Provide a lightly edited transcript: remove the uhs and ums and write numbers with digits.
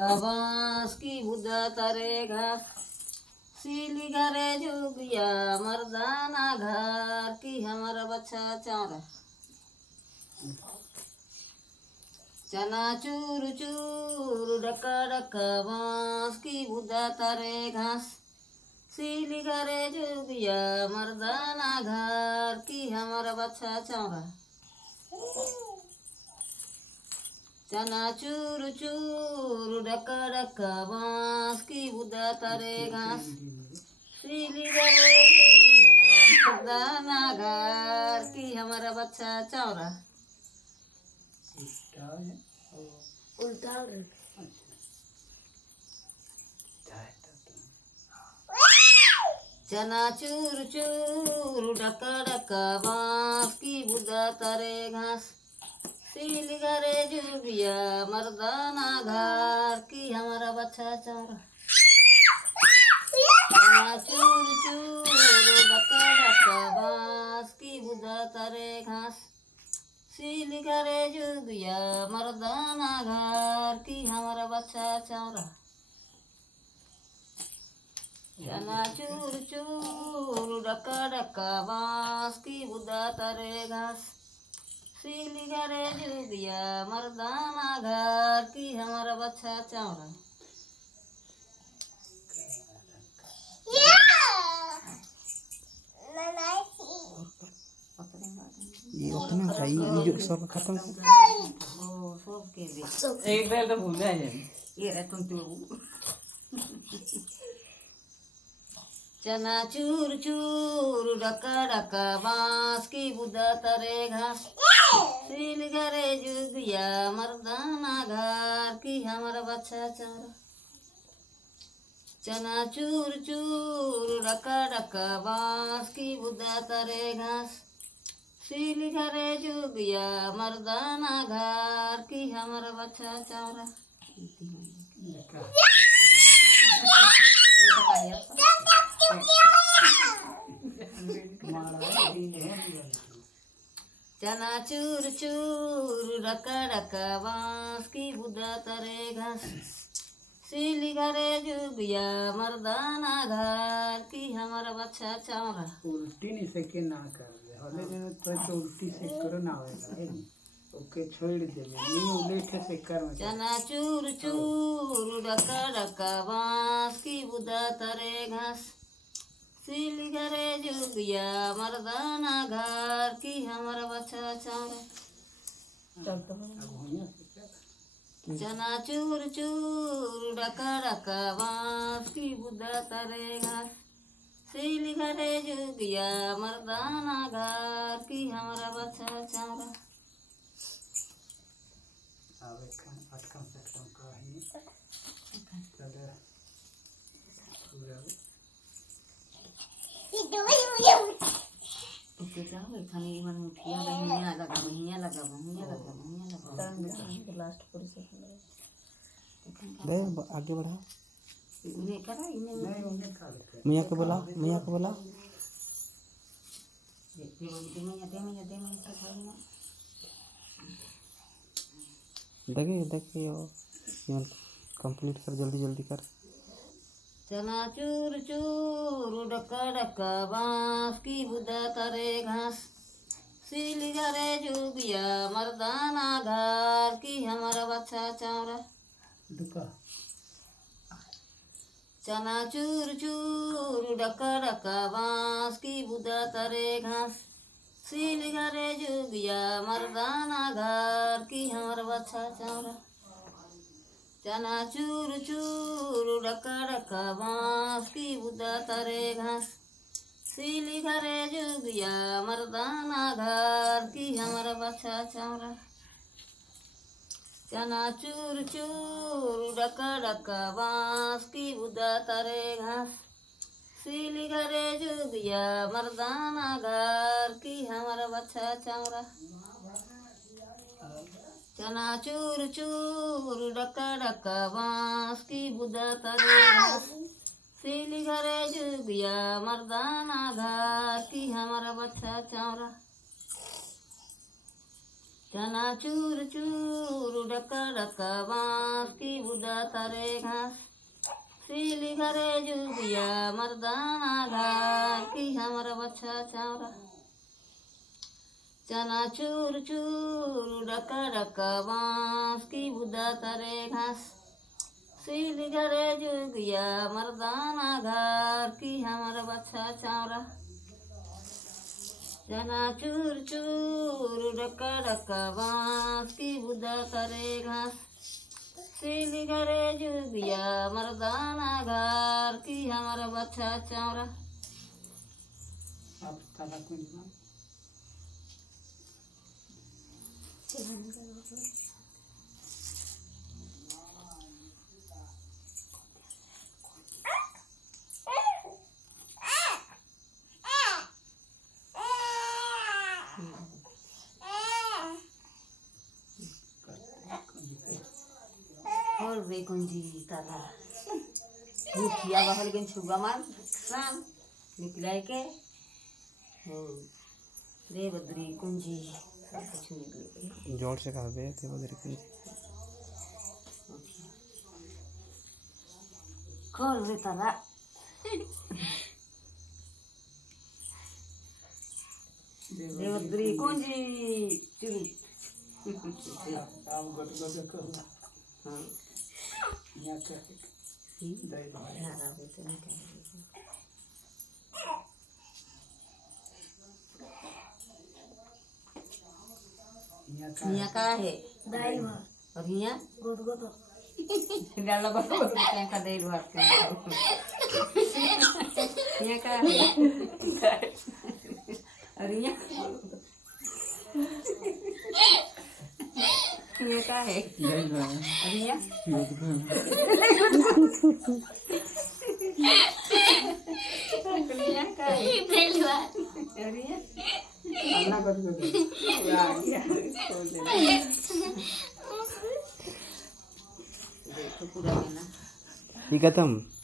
बांस की बुदा तारे घास सीली घरे जुगिया मर्दाना घर की हमारा बच्चा चारा चना चूर चूर डका डका बांस की बुदा तारे घास सीली घरे जुगिया मर्दाना घर की हमारा बच्चा चारा चना चूर चूर डका डका बांस की बुदा तारे घास सीली घरे जुगिया मर्दाना घर की हमारा बच्चा चारा उल्टा चना चूर चूर डका डका बांस की बुदा तारे घास सीली घरे जुगिया मर्दाना घर की हमारा बच्चा चारा चना चूर चूर डका डका बांस की बुदा तारे घास सीली घरे जुगिया मर्दाना घर की हमारा बच्चा चारा चना चूर चूर डका डका बांस की बुदा तारे घास सीली घरे जुगिया मर्दाना घर की हमारा बच्चा चारा ये उतना था ये जो सब खत्म ओ सब के दे एक बेर तो भूल जाए ये रे तुम तो चना चूर चूर डका डका बांस की बुदा तारे घास सील घरे जुगिया मर्दाना घर की हमारा बच्चा चारा चना चूर चूर डका डका बांस की बुदा तारे घास सील घरे जुगिया मर्दाना घर की हमारा बच्चा चारा चना चूर चूर डका डका बांस की बुदा तारे घास सीली घरे जुगिया मर्दाना घर की हमारा बच्चा चारा उल्टी नहीं से के ना कर दे हले दिन तो उल्टी से करो ना होएगा है नी ओके छोड़ दे नहीं उलेठे से कर में चना चूर चूर डका डका बांस की बुदा तारे घास सीली घरे जुगिया मर्दाना घर की हमारा बच्चा चारा चना चूर चूर डका डका बांस की बुदा तारे घास सीली घरे जुगिया मर्दाना घर की हमारा बच्चा चारा आवे कम अटकम सकम का है चले उसके क्या हुआ खाने की मन उठिया बहिया लगा बहिया लगा बहिया लगा बहिया लगा लास्ट पर से दे आगे बढ़ा इन्हें करा इन्हें नहीं उन्हें खा ले मियाँ को बोला दे मैं तो खाई ना देखे ये कंप्लीट कर जल्दी कर चना चूर चूर डका डका बांस की बुदा तारे घास सीली घरे जुगिया मर्दाना घर की हमारा बच्चा चारा दुका चना चूर चूर डका डका बांस की बुदा तारे घास सीली घरे जुगिया मर्दाना घर की हमारा बच्चा चारा चना चूर चूर डका डका बांस की बुदा तारे घास सीली घरे जुगिया मर्दाना घर की हमारा बच्चा चारा चना चूर चूर डका डका बांस की बुदा तारे घास सीली घरे जुगिया मर्दाना घर की हमारा बच्चा चारा चना चूर चूर डका डका बांस की बुदा तारे घास सीली घरे जुगिया मर्दाना घर की हमारा बच्चा चारा चना चूर चूर डका डका बांस की बुदा तारे घास सीली घरे जुगिया मर्दाना घार की हमर बच्चा चावरा चना चूर चूर डका डका बांस की बुदा तारे घास सीली घरे जुगिया मर्दाना घार की हमर बच्चा चावरा चना चूर चूर डका डका बांस की बुदा करे घास सीली घरे जुगिया मर्दाना घार की हमारा बच्चा चावरा अब ताला कुंज में और वे कुंजी ताला मुखिया बहल के छुगा मार शाम निकलाए के रे बद्री कुंजी सब कुछ निकले जोर से कहा बे थे बदरी कुंज खोल रे ताला रे बद्री कुंजी चुरू काम गट गट कर हाँ यहाँ कर दे हिया का है दाल और हिया गोद गोद डाला बस क्या का दे भात के हिया का है और हिया हिया का है दाल और हिया गोद गोद हिया का है बेलवा और हिया अन्ना गोद गोद या खोल दे देखो पूरा है ना ये खत्म